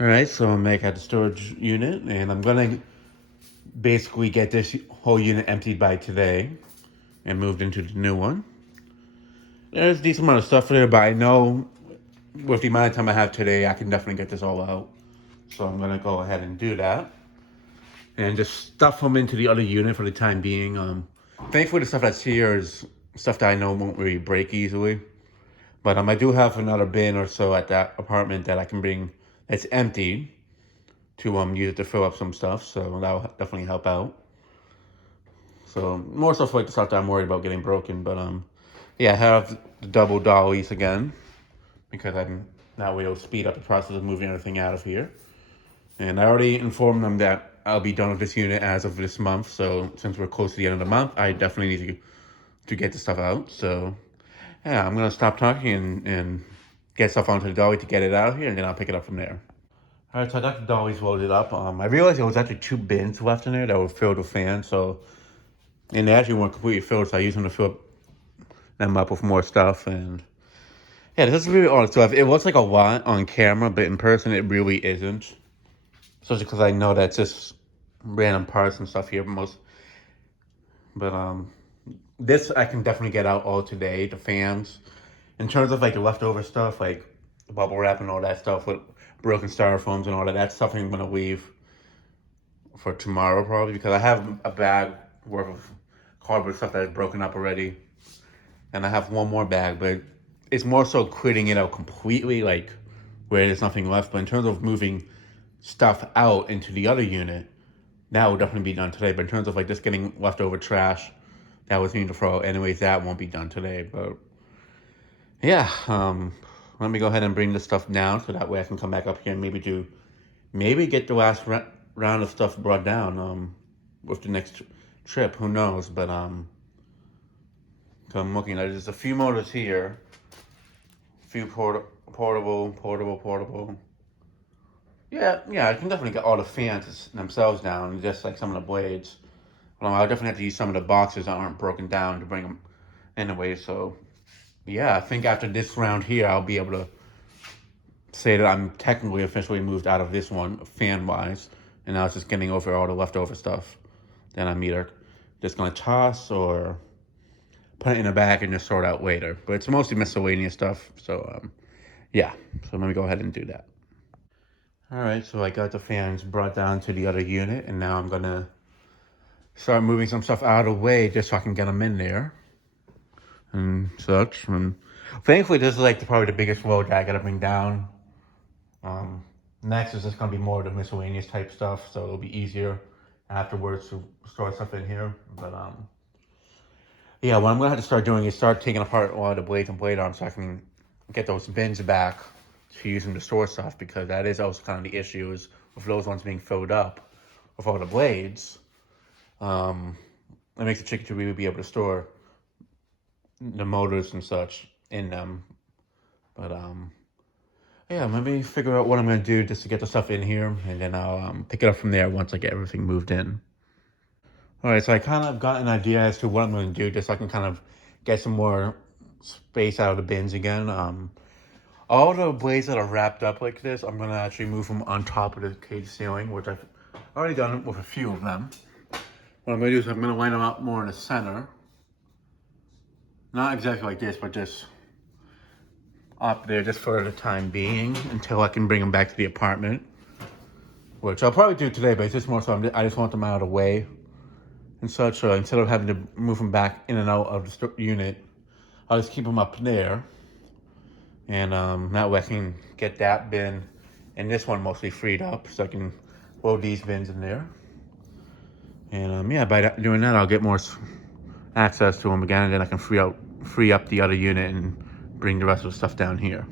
All right, so I'm back at the storage unit, and I'm gonna basically get this whole unit emptied by today and moved into the new one. There's a decent amount of stuff there, but I know with the amount of time I have today, I can definitely get this all out. So I'm gonna go ahead and do that and just stuff them into the other unit for the time being. Thankfully, the stuff that's here is stuff that I know won't really break easily. But I do have another bin or so at that apartment that I can bring that's empty to use it to fill up some stuff. So that'll definitely help out. So more stuff like the stuff that I'm worried about getting broken. But yeah, I have the double dollies again because I'm that way it'll speed up the process of moving everything out of here. And I already informed them that I'll be done with this unit as of this month. So since we're close to the end of the month, I definitely need to get the stuff out. So yeah, I'm gonna stop talking and get stuff onto the dolly to get it out of here, and then I'll pick it up from there. All right, so I got the dollies loaded up. I realized there was actually two bins left in there that were filled with fans. So and they actually weren't completely filled, so I used them to fill them up with more stuff. And yeah, this is really odd stuff. It looks like a lot on camera, but in person it really isn't. Especially because I know that's just random parts and stuff here most. But this I can definitely get out all today. The fans, in terms of like the leftover stuff, like bubble wrap and all that stuff with broken styrofoams and all that. That's something I'm gonna leave for tomorrow probably because I have a bag worth of cardboard stuff that is broken up already, and I have one more bag, but it's more so quitting it out completely, like where there's nothing left. But in terms of moving stuff out into the other unit, that will definitely be done today. But in terms of like just getting leftover trash that was needed to throw out anyways, that won't be done today. But yeah, let me go ahead and bring this stuff down so that way I can come back up here and maybe get the last round of stuff brought down with the next trip. Who knows? But so I'm looking at it. There's a few motors here, a few portable. Yeah, I can definitely get all the fans themselves down, just like some of the blades. Well, I'll definitely have to use some of the boxes that aren't broken down to bring them anyway. So yeah, I think after this round here, I'll be able to say that I'm technically officially moved out of this one, fan wise, and now it's just getting over all the leftover stuff. Then I'm either just gonna toss or put it in a bag and just sort out later. But it's mostly miscellaneous stuff. So yeah, so let me go ahead and do that. All right, so I got the fans brought down to the other unit, and now I'm gonna start moving some stuff out of the way just so I can get them in there and such. And thankfully, this is like probably the biggest load that I gotta bring down. Next is just gonna be more of the miscellaneous type stuff, so it'll be easier afterwards to store stuff in here. But yeah, what I'm gonna have to start doing is start taking apart a lot of the blades and blade arms so I can get those bins back to use them to store stuff because that is also kind of the issue is with those ones being filled up with all the blades. It makes it tricky to really be able to store the motors and such in them. But yeah, let me figure out what I'm gonna do just to get the stuff in here, and then I'll pick it up from there once I get everything moved in. All right, so I kind of got an idea as to what I'm gonna do, just so I can kind of get some more space out of the bins again. All the blades that are wrapped up like this, I'm gonna actually move them on top of the cage ceiling, which I've already done with a few of them. What I'm gonna do is I'm gonna line them up more in the center. Not exactly like this, but just up there just for the time being until I can bring them back to the apartment, which I'll probably do today, but it's just more so I just want them out of the way and such. So instead of having to move them back in and out of the unit, I'll just keep them up there. And that way I can get that bin and this one mostly freed up so I can load these bins in there. And yeah, by doing that, I'll get more access to them again, and then I can free up the other unit and bring the rest of the stuff down here.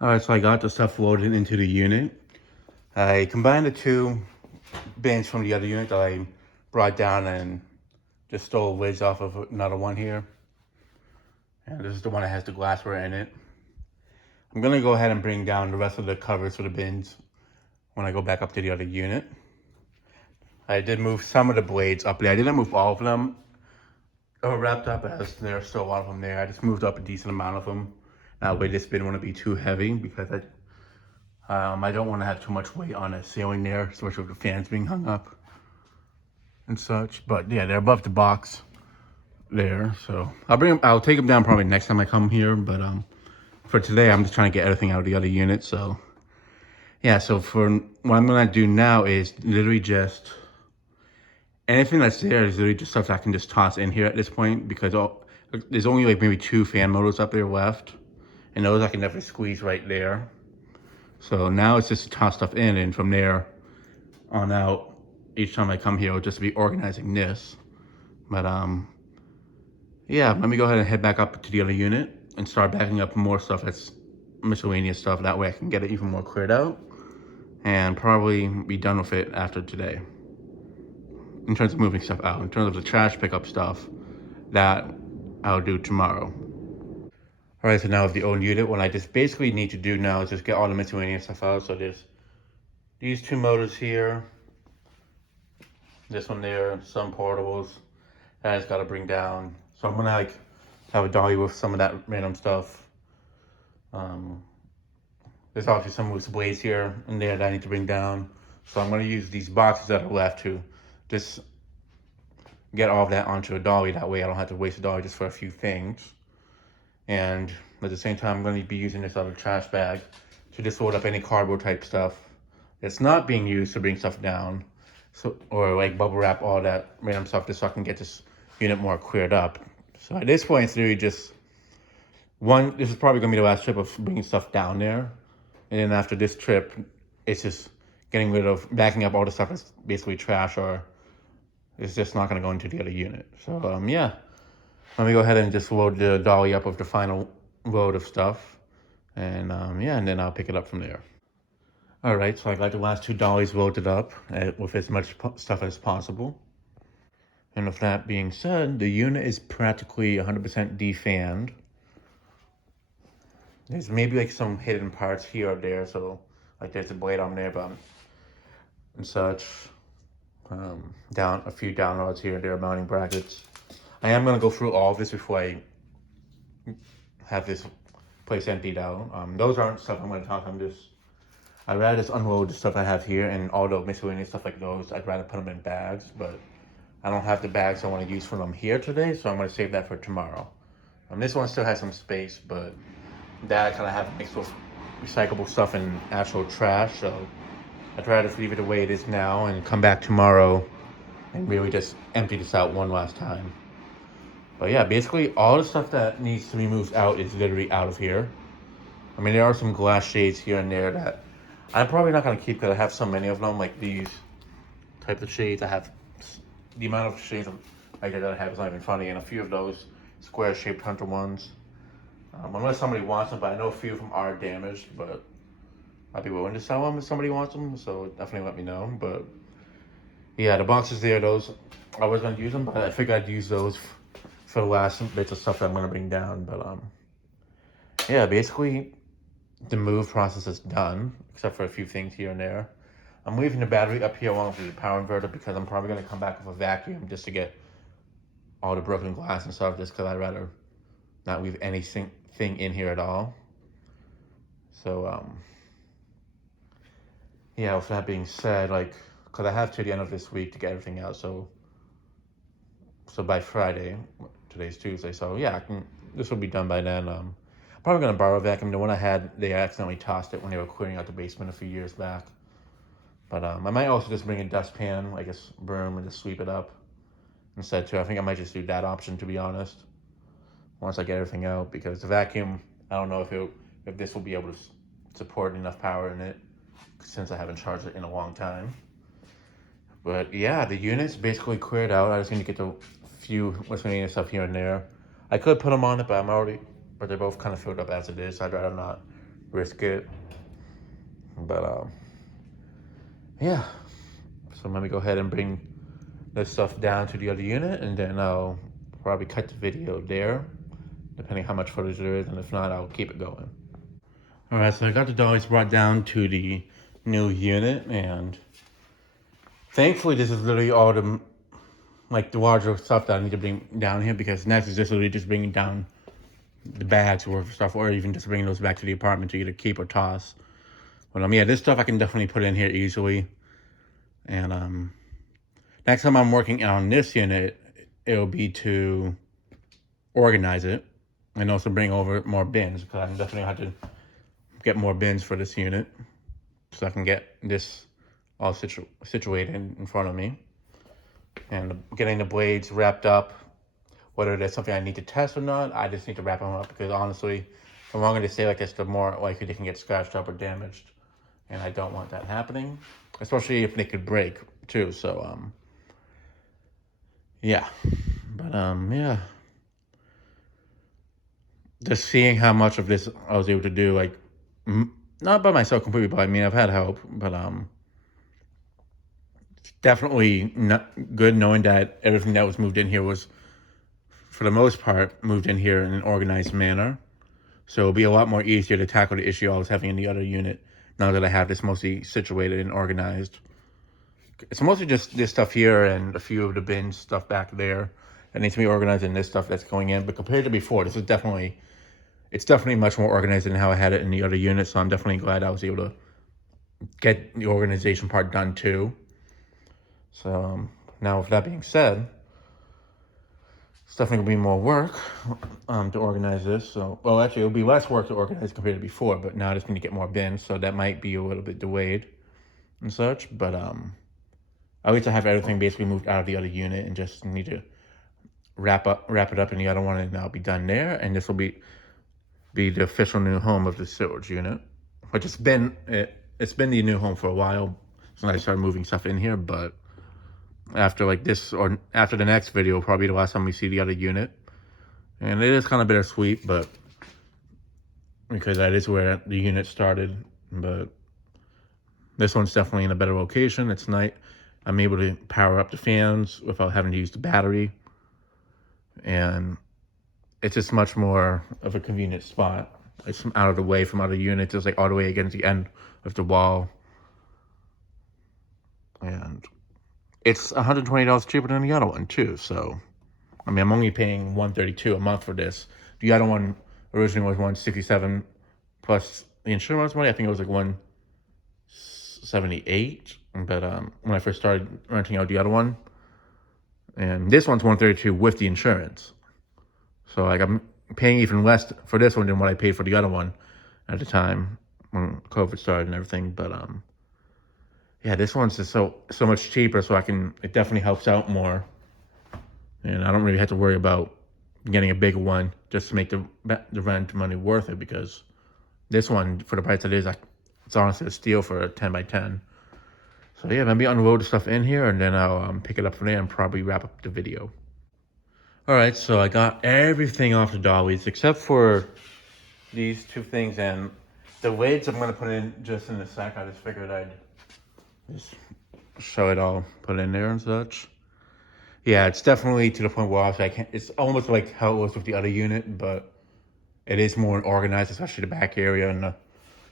All right, so I got the stuff loaded into the unit. I combined the two bins from the other unit that I brought down and just stole lids off of another one here. And this is the one that has the glassware in it. I'm gonna go ahead and bring down the rest of the covers for the bins when I go back up to the other unit. I did move some of the blades up there. I didn't move all of them wrapped up as there's still a lot of them there. I just moved up a decent amount of them. That way this bin wouldn't be too heavy because I don't want to have too much weight on a ceiling there, especially with the fans being hung up and such. But yeah, they're above the box there, so I'll take them down probably next time I come here. But for today, I'm just trying to get everything out of the other unit. So yeah, so for what I'm gonna do now is literally just anything that's there is literally just stuff that I can just toss in here at this point, because there's only like maybe 2 fan motors up there left, and those I can definitely squeeze right there. So now it's just to toss stuff in, and from there on out, each time I come here, I'll just be organizing this. But yeah, let me go ahead and head back up to the other unit and start backing up more stuff that's miscellaneous stuff. That way I can get it even more cleared out and probably be done with it after today. In terms of moving stuff out, in terms of the trash pickup stuff, that I'll do tomorrow. All right, so now with the old unit, what I just basically need to do now is just get all the miscellaneous stuff out. So there's these 2 motors here, this one there, some portables that I just gotta bring down. So I'm gonna like have a dolly with some of that random stuff. There's obviously some loose blades here and there that I need to bring down. So I'm gonna use these boxes that are left to just get all of that onto a dolly. That way I don't have to waste a dolly just for a few things. And at the same time, I'm gonna be using this other trash bag to just load up any cardboard type stuff that's not being used to bring stuff down. So, or like bubble wrap all that random stuff just so I can get this unit more cleared up. So at this point, it's literally just this is probably gonna be the last trip of bringing stuff down there. And then after this trip, it's just getting rid of, backing up all the stuff that's basically trash or it's just not gonna go into the other unit. So yeah, let me go ahead and just load the dolly up with the final load of stuff. And yeah, and then I'll pick it up from there. All right, so I got the last 2 dollies loaded up with as much stuff as possible. And with that being said, the unit is practically 100% defanned. There's maybe like some hidden parts here or there, so like there's a blade on there, but and such. Down a few down rods here and there, mounting brackets. I am gonna go through all of this before I have this place emptied out. Those aren't stuff I'm gonna talk. I'd rather just unload the stuff I have here, and all the miscellaneous stuff like those, I'd rather put them in bags, but I don't have the bags I want to use for them here today, so I'm going to save that for tomorrow. This one still has some space, but that I kind of have mixed with recyclable stuff and actual trash, so I'd rather just leave it the way it is now and come back tomorrow and really just empty this out one last time. But yeah, basically all the stuff that needs to be moved out is literally out of here. I mean, there are some glass shades here and there that I'm probably not going to keep because I have so many of them, like these types of shades. I have the amount of shades like that I have is not even funny, and a few of those square shaped hunter ones. Unless somebody wants them, but I know a few of them are damaged, but I'd be willing to sell them if somebody wants them, so definitely let me know. But yeah, the boxes there, those, I was going to use them, but I figured I'd use those for the last bits of stuff that I'm going to bring down. But yeah, basically the move process is done, except for a few things here and there. I'm leaving the battery up here along with the power inverter because I'm probably going to come back with a vacuum just to get all the broken glass and stuff, just because I'd rather not leave anything in here at all. So yeah, with that being said, like, because I have to the end of this week to get everything out, so by Friday, today's Tuesday, so yeah, this will be done by then. Probably gonna borrow a vacuum. The one I had, they accidentally tossed it when they were clearing out the basement a few years back. But I might also just bring a dustpan, like a broom, and just sweep it up instead too. I think I might just do that option, to be honest, once I get everything out, because the vacuum, I don't know if this will be able to support enough power in it, since I haven't charged it in a long time. But yeah, the unit's basically cleared out. I just need to get the few miscellaneous stuff here and there. I could put them on it, but they're both kind of filled up as it is, so I'd rather not risk it. But yeah, so let me go ahead and bring this stuff down to the other unit, and then I'll probably cut the video there, depending how much footage there is, and if not, I'll keep it going. All right, so I got the dollies brought down to the new unit, and thankfully this is literally all the larger stuff that I need to bring down here, because next is just literally just bringing down the bags worth of stuff, or even just bringing those back to the apartment to either keep or toss, But yeah, this stuff I can definitely put in here easily. And next time I'm working on this unit, it'll be to organize it and also bring over more bins, because I'm definitely have to get more bins for this unit so I can get this all situated in front of me. And getting the blades wrapped up, whether there's something I need to test or not, I just need to wrap them up, because honestly, the longer they stay like this, the more likely they can get scratched up or damaged. And I don't want that happening, especially if they could break too. So, yeah. But, yeah. Just seeing how much of this I was able to do, like, not by myself completely, but I mean, I've had help, but, it's definitely not good knowing that everything that was moved in here was, for the most part, moved in here in an organized manner. So it'll be a lot more easier to tackle the issue I was having in the other unit now that I have this mostly situated and organized. It's mostly just this stuff here and a few of the bin stuff back there that needs to be organized, and this stuff that's going in. But compared to before, this is definitely, it's definitely much more organized than how I had it in the other unit. So I'm definitely glad I was able to get the organization part done too. So now with that being said, it's definitely gonna be more work to organize this. So, well, actually, it'll be less work to organize compared to before, but now I just need to get more bins, so that might be a little bit delayed and such. But at least I have everything basically moved out of the other unit and just need to wrap it up in the other one, and I'll be done there. And this will be the official new home of the storage unit, which it's been the new home for a while since I started moving stuff in here, but after like this, or after the next video, probably the last time we see the other unit. And it is kind of bittersweet, but because that is where the unit started. But this one's definitely in a better location. It's night. I'm able to power up the fans without having to use the battery, and it's just much more of a convenient spot. It's out of the way from other units. It's like all the way against the end of the wall, and it's $120 cheaper than the other one too. So, I mean, I'm only paying $132 a month for this. The other one originally was $167 plus the insurance money. I think it was like $178. But when I first started renting out the other one, and this one's $132 with the insurance. So like I'm paying even less for this one than what I paid for the other one at the time when COVID started and everything. But yeah, this one's just so much cheaper, so it definitely helps out more. And I don't really have to worry about getting a bigger one just to make the rent money worth it, because this one, for the price it is, it's honestly a steal for a 10 by 10. So yeah, maybe unload the stuff in here, and then I'll pick it up from there and probably wrap up the video. All right, so I got everything off the dollies except for these two things, and the lids I'm gonna put in just in a sec. I just figured I'd just show it all, put it in there and such. Yeah, it's definitely to the point where I can't. It's almost like how it was with the other unit, but it is more organized, especially the back area and the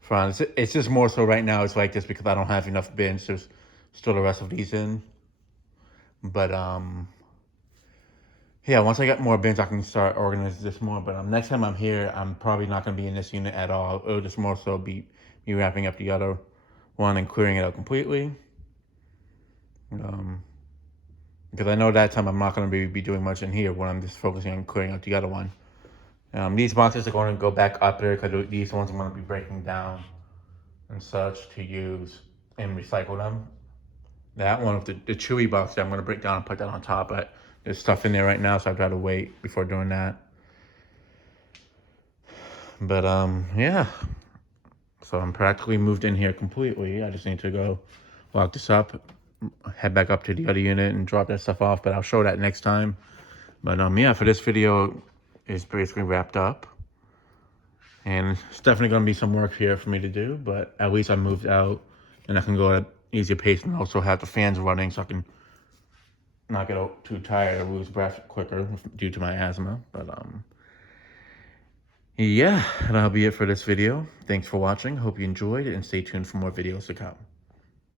front. It's just more so right now. It's like this because I don't have enough bins to store the rest of these in. But yeah, once I get more bins, I can start organizing this more. But next time I'm here, I'm probably not going to be in this unit at all. It'll just more so be me wrapping up the other one and clearing it out completely. Because I know that time I'm not going to be doing much in here when I'm just focusing on clearing out the other one. These boxes are going to go back up there because these ones I'm going to be breaking down and such to use and recycle them. That one, the chewy box, I'm going to break down and put that on top. But there's stuff in there right now, so I've got to wait before doing that. But yeah. So I'm practically moved in here completely. I just need to go lock this up, head back up to the other unit and drop that stuff off. But I'll show that next time. But yeah, for this video, it's basically wrapped up. And it's definitely going to be some work here for me to do. But at least I moved out and I can go at an easier pace, and also have the fans running so I can not get too tired or lose breath quicker due to my asthma. But yeah, that'll be it for this video. Thanks for watching. Hope you enjoyed, and stay tuned for more videos to come.